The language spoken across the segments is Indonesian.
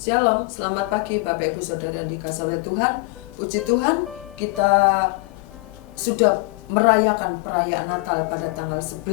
Shalom, selamat pagi Bapak Ibu Saudara yang dikasihi oleh Tuhan. Puji Tuhan, kita sudah merayakan perayaan Natal pada tanggal 11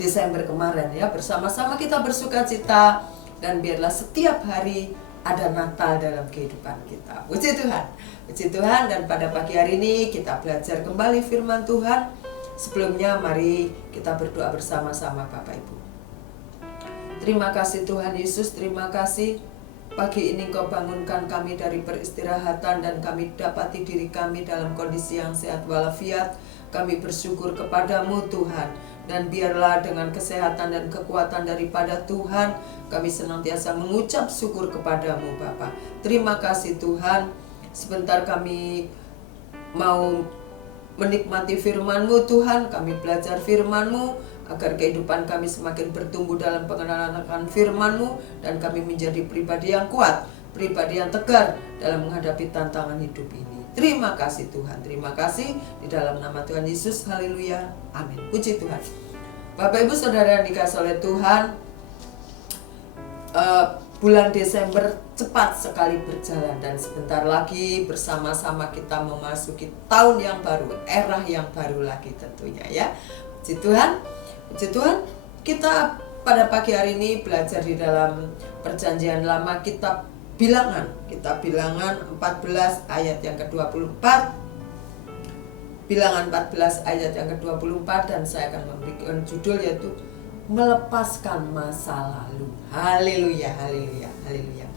Desember kemarin ya. Bersama-sama kita bersuka cita dan biarlah setiap hari ada Natal dalam kehidupan kita. Puji Tuhan. Puji Tuhan, dan pada pagi hari ini kita belajar kembali firman Tuhan. Sebelumnya mari kita berdoa bersama-sama Bapak Ibu. Terima kasih Tuhan Yesus, terima kasih pagi ini Kau bangunkan kami dari peristirahatan dan kami dapati diri kami dalam kondisi yang sehat walafiat. Kami bersyukur kepadamu Tuhan, dan biarlah dengan kesehatan dan kekuatan daripada Tuhan kami senantiasa mengucap syukur kepadamu Bapa. Terima kasih Tuhan, sebentar kami mau menikmati firman-Mu Tuhan, kami belajar firman-Mu agar kehidupan kami semakin bertumbuh dalam pengenalan akan firman-Mu dan kami menjadi pribadi yang kuat, pribadi yang tegar dalam menghadapi tantangan hidup ini. Terima kasih Tuhan, terima kasih di dalam nama Tuhan Yesus, haleluya, amin. Puji Tuhan. Bapak Ibu Saudara yang dikasihi oleh Tuhan, bulan Desember cepat sekali berjalan dan sebentar lagi bersama-sama kita memasuki tahun yang baru, era yang baru lagi tentunya ya. Puji Tuhan. Puji Tuhan, kita pada pagi hari ini belajar di dalam Perjanjian Lama kitab Bilangan. Kitab Bilangan 14 ayat yang ke-24. Bilangan 14 ayat yang ke-24, dan saya akan memberikan judul yaitu melepaskan masa lalu. Haleluya, haleluya, haleluya.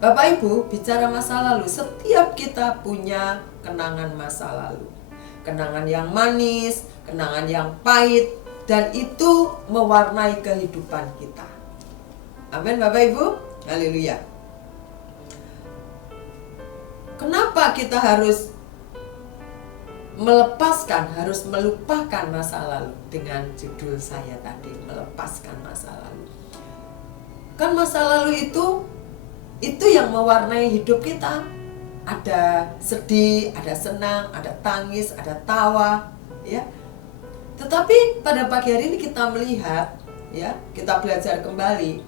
Bapak Ibu, bicara masa lalu, setiap kita punya kenangan masa lalu. Kenangan yang manis, kenangan yang pahit, dan itu mewarnai kehidupan kita. Amin Bapak Ibu. Haleluya. Kenapa kita harus melepaskan, harus melupakan masa lalu? Dengan judul saya tadi, melepaskan masa lalu. Kan masa lalu itu yang mewarnai hidup kita. Ada sedih, ada senang, ada tangis, ada tawa, ya. Tetapi pada pagi hari ini kita melihat, ya, kita belajar kembali.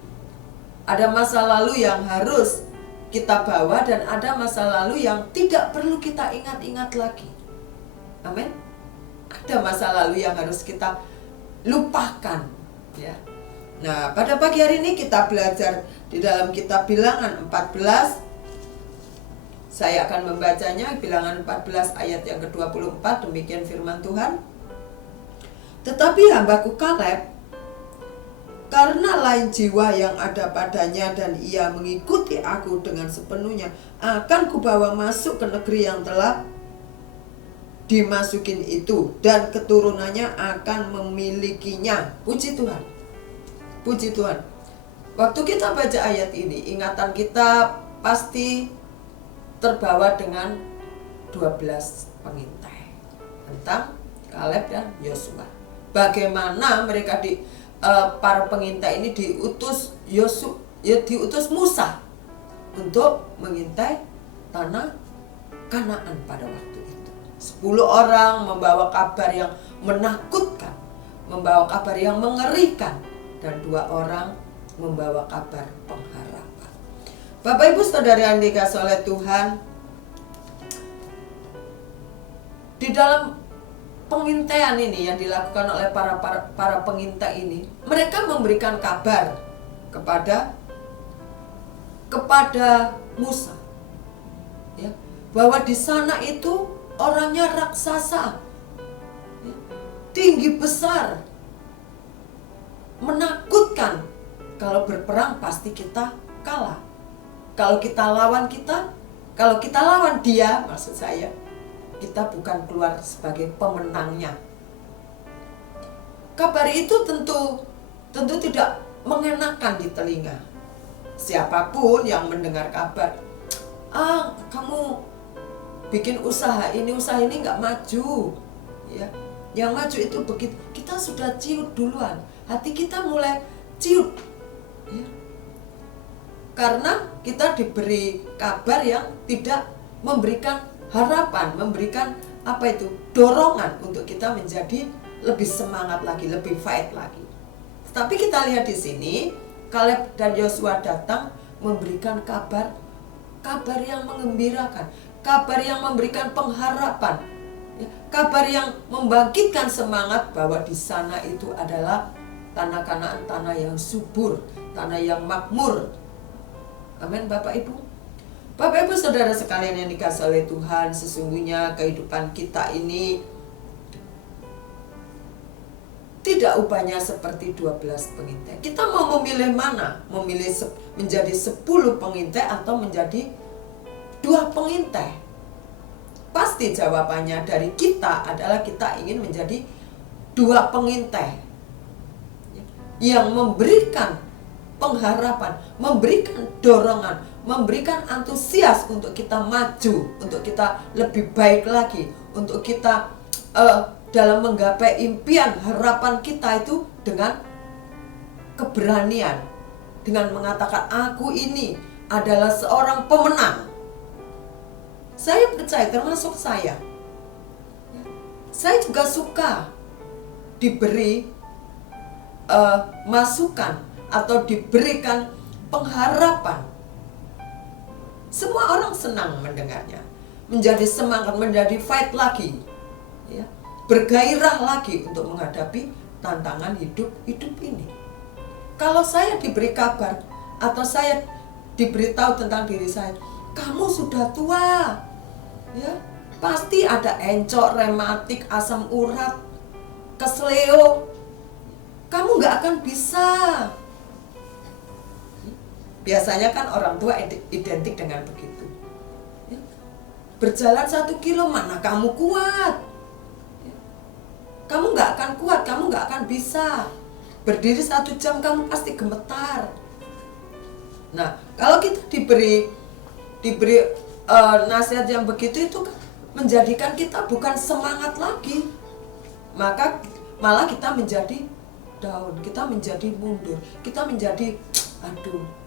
Ada masa lalu yang harus kita bawa dan ada masa lalu yang tidak perlu kita ingat-ingat lagi. Amin. Ada masa lalu yang harus kita lupakan, ya. Nah, pada pagi hari ini kita belajar di dalam kitab Bilangan 14. Saya akan membacanya, Bilangan 14 ayat yang ke-24, demikian firman Tuhan. Tetapi hambaku Kaleb, karena lain jiwa yang ada padanya dan ia mengikuti aku dengan sepenuhnya, akan kubawa masuk ke negeri yang telah dimasukin itu, dan keturunannya akan memilikinya. Puji Tuhan. Puji Tuhan. Waktu kita baca ayat ini, ingatan kita pasti terbawa dengan 12 pengintai tentang Kaleb dan Yosua. Bagaimana mereka para pengintai ini diutus diutus Musa untuk mengintai tanah Kanaan pada waktu itu. 10 orang membawa kabar yang menakutkan, membawa kabar yang mengerikan, dan 2 orang membawa kabar pengharapan. Bapak Ibu Saudara yang dikasihi oleh Tuhan, di dalam pengintaian ini yang dilakukan oleh para pengintai ini, mereka memberikan kabar kepada Musa, ya, bahwa di sana itu orangnya raksasa, ya, tinggi besar, menakutkan. Kalau berperang pasti kita kalah. Kalau kita lawan dia, maksud saya, kita bukan keluar sebagai pemenangnya. Kabar itu tentu tidak mengenakan di telinga siapapun yang mendengar kabar. Kamu bikin usaha ini nggak maju, ya. Yang maju itu begitu kita sudah ciut duluan, hati kita mulai ciut, ya. Karena kita diberi kabar yang tidak memberikan harapan, memberikan dorongan untuk kita menjadi lebih semangat lagi, lebih fight lagi. Tapi kita lihat di sini, Kaleb dan Yosua datang memberikan kabar yang mengembirakan, kabar yang memberikan pengharapan, kabar yang membangkitkan semangat bahwa di sana itu adalah tanah Kanaan, tanah yang subur, tanah yang makmur. Amin, Bapak Ibu. Bapak Ibu Saudara sekalian yang dikasihi oleh Tuhan, sesungguhnya kehidupan kita ini tidak upahnya seperti 12 pengintai. Kita mau memilih mana? Memilih menjadi 10 pengintai atau menjadi 2 pengintai? Pasti jawabannya dari kita adalah kita ingin menjadi 2 pengintai yang memberikan pengharapan, memberikan dorongan, memberikan antusias untuk kita maju, untuk kita lebih baik lagi, untuk kita dalam menggapai impian, harapan kita itu dengan keberanian, dengan mengatakan aku ini adalah seorang pemenang. Saya percaya, termasuk saya juga suka diberi masukan atau diberikan pengharapan. Semua orang senang mendengarnya, menjadi semangat, menjadi fight lagi, ya, bergairah lagi untuk menghadapi tantangan hidup ini. Kalau saya diberi kabar atau saya diberitahu tentang diri saya, kamu sudah tua, ya, pasti ada encok, rematik, asam urat, kesleo, kamu nggak akan bisa. Biasanya kan orang tua identik dengan begitu. Berjalan 1 kilo mana kamu kuat? Kamu nggak akan kuat, kamu nggak akan bisa. Berdiri 1 jam kamu pasti gemetar. Nah, kalau kita diberi nasihat yang begitu, itu menjadikan kita bukan semangat lagi. Maka malah kita menjadi down, kita menjadi mundur, kita menjadi aduh.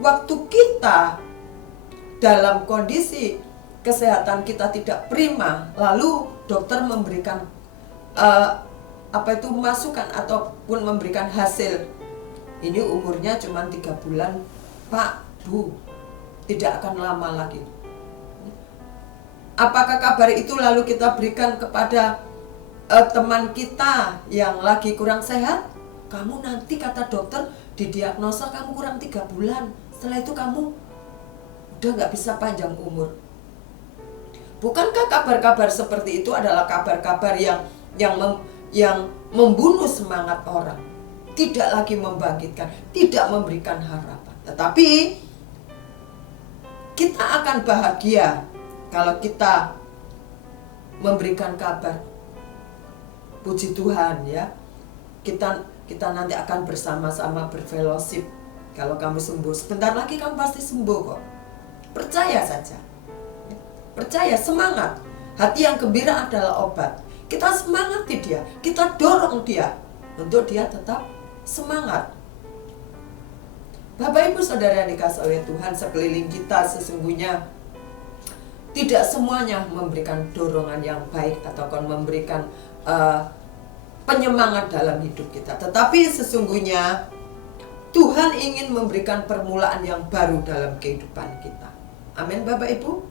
Waktu kita dalam kondisi kesehatan kita tidak prima, lalu dokter memberikan masukan ataupun memberikan hasil, ini umurnya cuma 3 bulan Pak, Bu, tidak akan lama lagi. Apakah kabar itu lalu kita berikan kepada teman kita yang lagi kurang sehat? Kamu nanti, kata dokter, didiagnosa kamu kurang 3 bulan, setelah itu kamu udah gak bisa panjang umur. Bukankah kabar-kabar seperti itu adalah kabar-kabar yang membunuh semangat orang, tidak lagi membangkitkan, tidak memberikan harapan? Tetapi kita akan bahagia kalau kita memberikan kabar. Puji Tuhan, ya, kita nanti akan bersama-sama berfellowship. Kalau kamu sembuh, sebentar lagi kamu pasti sembuh kok. Percaya saja. Percaya, semangat. Hati yang gembira adalah obat. Kita semangati dia, kita dorong dia untuk dia tetap semangat. Bapak Ibu Saudara yang dikasihi oleh Tuhan, sekeliling kita sesungguhnya tidak semuanya memberikan dorongan yang baik ataupun memberikan penyemangat dalam hidup kita. Tetapi sesungguhnya Tuhan ingin memberikan permulaan yang baru dalam kehidupan kita. Amin, Bapak Ibu.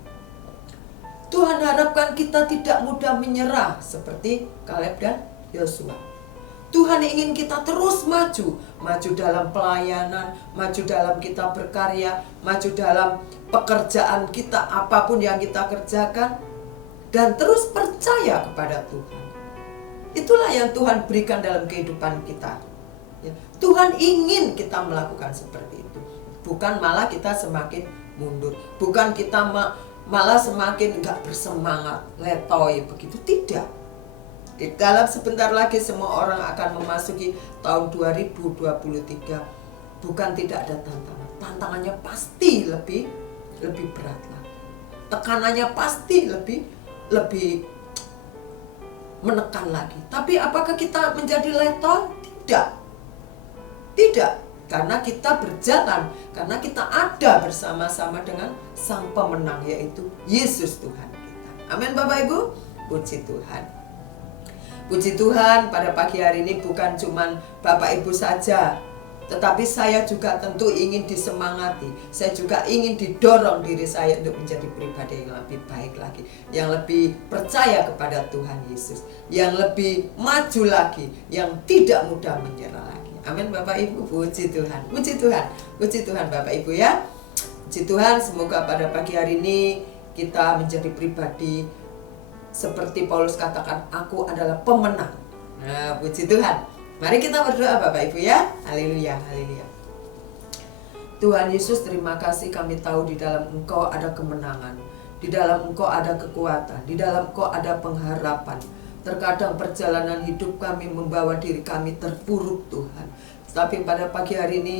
Tuhan harapkan kita tidak mudah menyerah seperti Kaleb dan Yosua. Tuhan ingin kita terus maju dalam pelayanan, maju dalam kita berkarya, maju dalam pekerjaan kita, apapun yang kita kerjakan, dan terus percaya kepada Tuhan. Itulah yang Tuhan berikan dalam kehidupan kita. Tuhan ingin kita melakukan seperti itu, bukan malah kita semakin mundur, bukan kita malah semakin gak bersemangat, letoy begitu, tidak. Di dalam sebentar lagi semua orang akan memasuki tahun 2023. Bukan tidak ada tantangan, tantangannya pasti lebih berat lah. Tekanannya pasti lebih menekan lagi. Tapi apakah kita menjadi letoy? Tidak, karena kita berjalan, karena kita ada bersama-sama dengan Sang Pemenang, yaitu Yesus Tuhan kita. Amin, Bapak Ibu. Puji Tuhan. Puji Tuhan, pada pagi hari ini bukan cuman Bapak Ibu saja tetapi saya juga tentu ingin disemangati. Saya juga ingin didorong diri saya untuk menjadi pribadi yang lebih baik lagi, yang lebih percaya kepada Tuhan Yesus, yang lebih maju lagi, yang tidak mudah menyerah lagi. Amin Bapak Ibu, puji Tuhan, puji Tuhan, puji Tuhan Bapak Ibu ya. Puji Tuhan, semoga pada pagi hari ini kita menjadi pribadi seperti Paulus katakan, aku adalah pemenang. Nah, puji Tuhan. Mari kita berdoa Bapak Ibu ya. Haleluya, haleluya. Tuhan Yesus, terima kasih, kami tahu di dalam Engkau ada kemenangan, di dalam Engkau ada kekuatan, di dalam Engkau ada pengharapan. Terkadang perjalanan hidup kami membawa diri kami terpuruk Tuhan, tapi pada pagi hari ini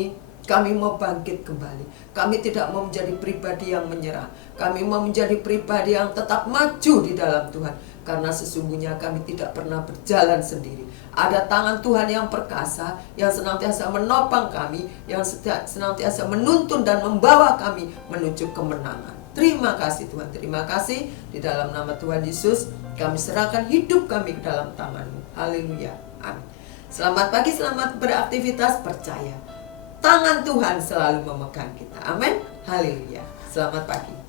kami mau bangkit kembali. Kami tidak mau menjadi pribadi yang menyerah. Kami mau menjadi pribadi yang tetap maju di dalam Tuhan, karena sesungguhnya kami tidak pernah berjalan sendiri. Ada tangan Tuhan yang perkasa, yang senantiasa menopang kami, yang senantiasa menuntun dan membawa kami menuju kemenangan. Terima kasih Tuhan, terima kasih. Di dalam nama Tuhan Yesus, kami serahkan hidup kami ke dalam tangan-Mu. Haleluya, amin. Selamat pagi, selamat beraktivitas, percaya tangan Tuhan selalu memegang kita. Amin, haleluya. Selamat pagi.